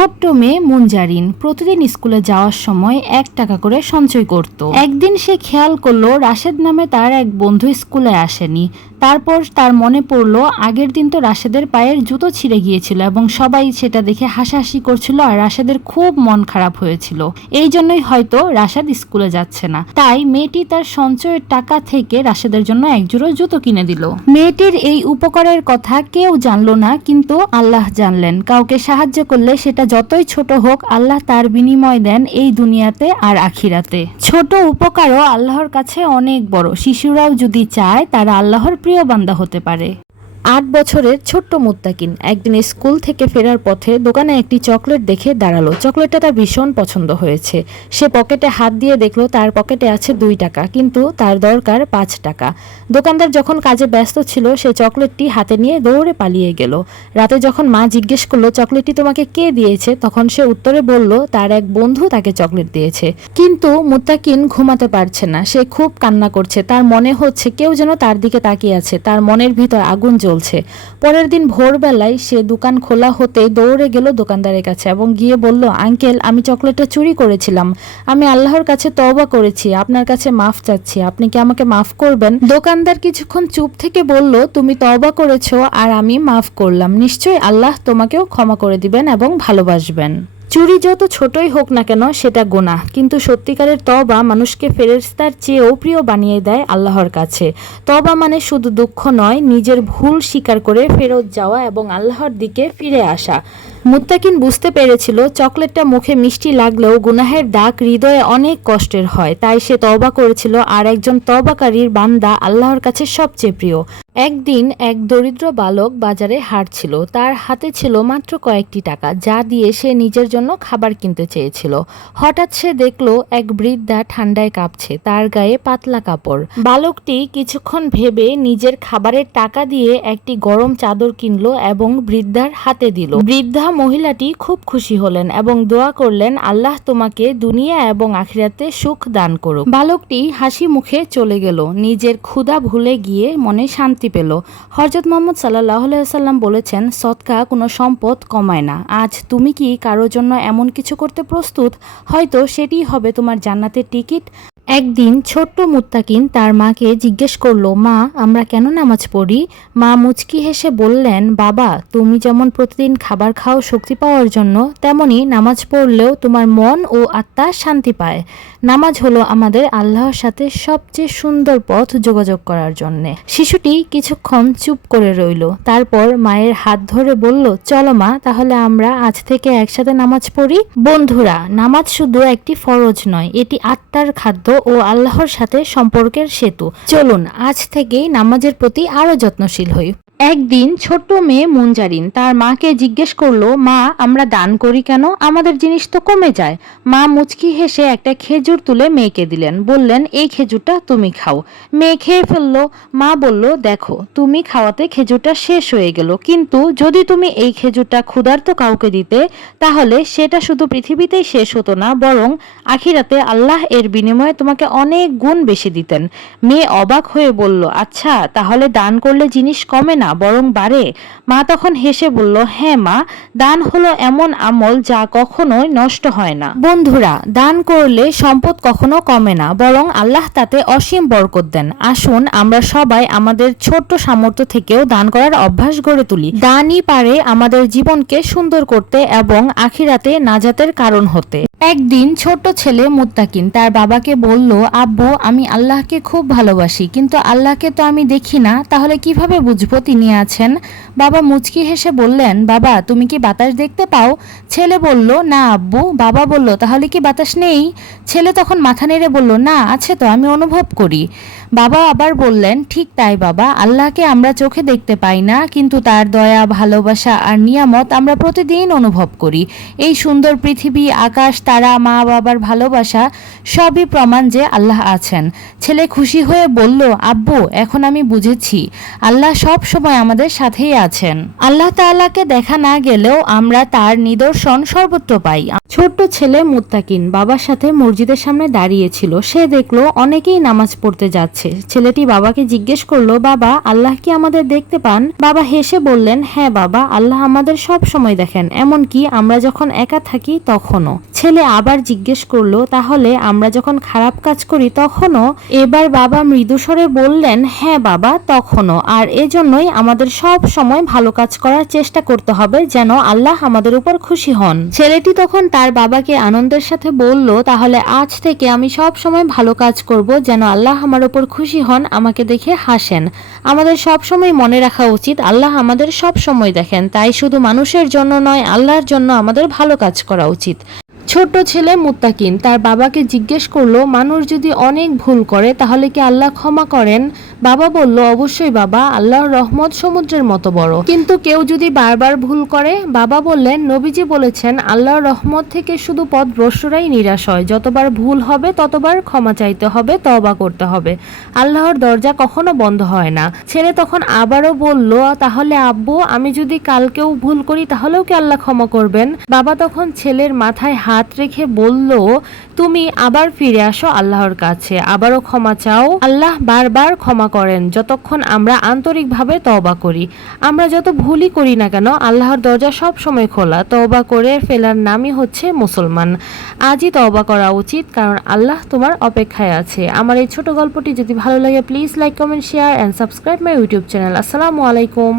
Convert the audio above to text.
ছোট্ট মেয়ে মুঞ্জারিন প্রতিদিন স্কুলে যাওয়ার সময় এক টাকা করে সঞ্চয় করত। একদিন সে খেয়াল করল রাশেদ নামে তার এক বন্ধু স্কুলে আসেনি। তারপর তার মনে পড়ল, আগের দিন তো রাশেদের পায়ের জুতো ছিঁড়ে গিয়েছিল এবং সবাই সেটা দেখে হাসাহাসি করছিল আর রাশেদের খুব মন খারাপ হয়েছিল। এই জন্যই হয়তো রাশেদ স্কুলে যাচ্ছে না। তাই মেয়েটি তার সঞ্চয়ের টাকা থেকে রাশেদের জন্য একজোড়ো জুতো কিনে দিল। মেয়েটির এই উপকারের কথা কেউ জানলো না, কিন্তু আল্লাহ জানলেন। কাউকে সাহায্য করলে সেটা যতই ছোট হোক, আল্লাহ তার বিনিময় দেন এই দুনিয়াতে আর আখিরাতে। ছোট উপকারও আল্লাহর কাছে অনেক বড়। শিশুরাও যদি চায়, তারা আল্লাহর প্রিয় বান্দা হতে পারে। আট বছরের ছোট্ট মুত্তাকিন একদিন স্কুল থেকে ফেরার পথে দোকানে একটি চকলেট দেখে দাঁড়াল। চকলেটটা তার ভীষণ পছন্দ হয়েছে। সে পকেটে হাত দিয়ে দেখল তার পকেটে আছে দুই টাকা, কিন্তু তার দরকার পাঁচ টাকা। দোকানদার যখন কাজে ব্যস্ত ছিল, সে চকলেটটি হাতে নিয়ে দৌড়ে পালিয়ে গেল। রাতে যখন মা জিজ্ঞেস করল, চকলেটটি তোমাকে কে দিয়েছে? তখন সে উত্তরে বলল, তার এক বন্ধু তাকে চকলেট দিয়েছে। কিন্তু মুত্তাকিন ঘুমাতে পারছে না। সে খুব কান্না করছে। তার মনে হচ্ছে কেউ যেন তার দিকে তাকিয়ে আছে। তার মনের ভিতর আগুন জ্বলছে পরের দিন ভোরবেলায় সে দোকান খোলা হতে দৌড়ে গেল দোকানদারের কাছে এবং গিয়ে বলল, আঙ্কেল, আমি চকলেটটা চুরি করেছিলাম। আমি আল্লাহর কাছে তওবা করেছি, আপনার কাছে মাফ চাচ্ছি। আপনি কি আমাকে মাফ করবেন? দোকানদার কিছুক্ষণ চুপ থেকে বলল, তুমি তওবা করেছ আর আমি মাফ করলাম। নিশ্চয়ই আল্লাহ তোমাকেও ক্ষমা করে দিবেন এবং ভালোবাসবেন। চুরি যত ছোটই হোক না কেন সেটা গোনা কিন্তু সত্যিকারের তবা মানুষকে ফেরেস্তার চেয়েও প্রিয় বানিয়ে দেয় আল্লাহর কাছে। তবা মানে শুধু দুঃখ নয়, নিজের ভুল স্বীকার করে ফেরত যাওয়া এবং আল্লাহর দিকে ফিরে আসা। মুত্তাকিন বুঝতে পেরেছিল, চকলেটটা মুখে মিষ্টি লাগলেও গুনাহের দাগ হৃদয়ে অনেক কষ্টের হয়। তাই সে তবা করেছিল, আর একজন তবাকারীর বান্দা আল্লাহর কাছে সবচেয়ে প্রিয়। একদিন এক দরিদ্র বালক বাজারে হাঁটছিল তার হাতে ছিল মাত্র কয়েকটি টাকা, যা দিয়ে সে নিজের জন্য খাবার কিনতে চেয়েছিল। হঠাৎ সে দেখল এক বৃদ্ধা ঠান্ডায় কাঁপছে, তার গায়ে পাতলা কাপড়। বালকটি কিছুক্ষণ ভেবে নিজের খাবারের টাকা দিয়ে একটি গরম চাদর কিনলো এবং বৃদ্ধার হাতে দিল। বৃদ্ধা মহিলাটি খুব খুশি হলেন এবং দোয়া করলেন, আল্লাহ তোমাকে দুনিয়া এবং আখিরাতে সুখ দান করুক। বালকটি হাসি মুখে চলে গেল। নিজের ক্ষুধা ভুলে গিয়ে মনে শান্তি পেল। হরজত মোহাম্মদ সাল্লাহ সাল্লাম বলেছেন, সৎকা কোনো সম্পদ কমায় না। আজ তুমি কি কারোর জন্য এমন কিছু করতে প্রস্তুত? হয়তো সেটিই হবে তোমার জান্নাতের টিকিট। একদিন ছোট্ট মুত্তাকিন তার মাকে জিজ্ঞেস করল, মা, আমরা কেন নামাজ পড়ি? মা মুচকি হেসে বললেন, বাবা, তুমি যেমন প্রতিদিন খাবার খাও শক্তি পাওয়ার জন্য, তেমনি নামাজ পড়লেও তোমার মন ও আত্মা শান্তি পায়। নামাজ হলো আমাদের আল্লাহর সাথে সবচেয়ে সুন্দর পথ যোগাযোগ করার জন্য। শিশুটি কিছুক্ষণ চুপ করে রইল, তারপর মায়ের হাত ধরে বলল, চলো মা, তাহলে আমরা আজ থেকে একসাথে নামাজ পড়ি? বন্ধুরা, নামাজ শুধু একটি ফরজ নয়, এটি আত্মার খাদ্য ও আল্লাহর সাথে সম্পর্কের সেতু। চলুন আজ থেকেই নামাজের প্রতি আরও যত্নশীল হই। একদিন ছোট্ট মেয়ে মুঞ্জারিন তার মাকে জিজ্ঞেস করল, মা, আমরা দান করি কেন? আমাদের জিনিস তো কমে যায়। মা মুচকি হেসে একটা খেজুর তুলে মেয়েকে দিলেন। বললেন, এই খেজুরটা তুমি খাও। মেয়ে খেয়ে ফেলল। মা বলল, দেখো, তুমি খাওয়াতে খেজুরটা শেষ হয়ে গেল। কিন্তু যদি তুমি এই খেজুরটা ক্ষুধার্ত কাউকে দিতে, তাহলে সেটা শুধু পৃথিবীতেই শেষ হতো না, বরং আখিরাতে আল্লাহ এর বিনিময়ে তোমাকে অনেক গুণ বেশি দিতেন। মেয়ে অবাক হয়ে বলল আচ্ছা তাহলে দান করলে জিনিস কমে না? বরং বাড়ে মা তখন হেসে বলল হ্যাঁ মা, দান হলো এমন আমল যা কখনোই নষ্ট হয় না। বন্ধুরা, দান করলে সম্পদ কখনো কমে না, বরং আল্লাহ তাতে অসীম বরকত দেন। আসুন, আমরা সবাই আমাদের ছোট্ট সামর্থ্য থেকেও দান করার অভ্যাস গড়ে তুলি। দানই পারে আমাদের জীবনকে সুন্দর করতে এবং আখিরাতে নাজাতের কারণ হতে। একদিন ছোট্ট ছেলে মুত্তাকিন তার বাবাকে বলল, আব্বু, আমি আল্লাহকে খুব ভালোবাসি, কিন্তু আল্লাহকে তো আমি দেখি না, তাহলে কীভাবে বুঝব তিনি আছেন? বাবা মুচকি হেসে বললেন, বাবা, তুমি কি বাতাস দেখতে পাও? ছেলে বলল, না, আব্বু। বাবা বলল, তাহলে কি বাতাস নেই? ছেলে তখন মাথা নেড়ে বলল, না, আছে তো, আমি অনুভব করি। বাবা আবার বললেন, ঠিক তাই বাবা, আল্লাহকে আমরা চোখে দেখতে পাই না, কিন্তু তার দয়া, ভালোবাসা আর নিয়ামত আমরা প্রতিদিন অনুভব করি। এই সুন্দর পৃথিবী, আকাশ, তারা, মা বাবার ভালোবাসা, সবই প্রমাণ যে আল্লাহ আছেন। ছেলে খুশি হয়ে বলল, আব্বু, এখন আমি বুঝেছি, আল্লাহ সব সময় আমাদের সাথেই আছেন। আল্লাহ তাআলাকে দেখা না গেলেও আমরা তার নিদর্শন সর্বত্র পাই। ছোট্ট ছেলে মুত্তাকিন বাবার সাথে মসজিদের সামনে দাঁড়িয়েছিল সে দেখল, অনেকেই নামাজ পড়তে যাচ্ছে। যাচ্ছে। ছেলেটি বাবাকে জিজ্ঞেস করল, বাবা, আল্লাহ কি আমাদের দেখতে পান? বাবা হেসে বললেন হ্যাঁ বাবা, আল্লাহ আমাদের সব সময় দেখেন, এমনকি আমরা যখন একা থাকি তখনও। ছেলে আবার জিজ্ঞেস করল, তাহলে আমরা যখন খারাপ কাজ করি তখনও? এবার বাবা মৃদুস্বরে বললেন হ্যাঁ বাবা, তখনও, আর এজন্যই আমাদের সব সময় ভালো কাজ করার চেষ্টা করতে হবে যেন আল্লাহ আমাদের উপর খুশি হন। ছেলেটি তখন তার বাবাকে আনন্দের সাথে বলল, তাহলে আজ থেকে আমি সব সময় ভালো কাজ করব যেন আল্লাহ আমার উপর খুশি হন, আমাকে দেখে হাসেন। আমাদের সব সময় মনে রাখা উচিত, আল্লাহ আমাদের সব সময় দেখেন। তাই শুধু মানুষের জন্য নয়, আল্লাহর জন্য আমাদের ভালো কাজ করা উচিত। ছোট্ট ছেলে মুত্তাকিন তার বাবাকে জিজ্ঞেস করল, মানুষ যদি অনেক ভুল করে, তাহলে কি আল্লাহ ক্ষমা করেন? বাবা বলল, অবশ্যই বাবা, আল্লাহর রহমত সমুদ্রের মতো বড়। কিন্তু কেউ যদি বারবার ভুল করে, বাবা বললেন, নবীজি বলেছেন, আল্লাহর রহমত থেকে শুধু পথ ভ্রষ্টরাই নিরাশ হয়। যতবার ভুল হবে, ততবার ক্ষমা চাইতে হবে তবা করতে হবে। আল্লাহর দরজা কখনো বন্ধ হয় না। ছেলে তখন আবারও বলল, তাহলে আব্বু, আমি যদি কালকেও ভুল করি, তাহলেও কি আল্লাহ ক্ষমা করবেন? বাবা তখন ছেলের মাথায় হাত রেখে বলল, তুমি আবার ফিরে আসো আল্লাহর কাছে। আবারও ক্ষমা চাও। আল্লাহ বারবার ক্ষমা করেন। যতক্ষণ আমরা আন্তরিকভাবে তওবা করি। আমরা যত ভুলই করি না কেন, আল্লাহর দরজা সব সময় খোলা। তওবা করে ফেলার নামই হচ্ছে মুসলমান। আজই তওবা করা উচিত, কারণ আল্লাহ তোমার অপেক্ষায় আছে। আমার এই ছোট গল্পটি যদি ভালো লাগে please like comment share and subscribe my YouTube channel আসসালামু আলাইকুম।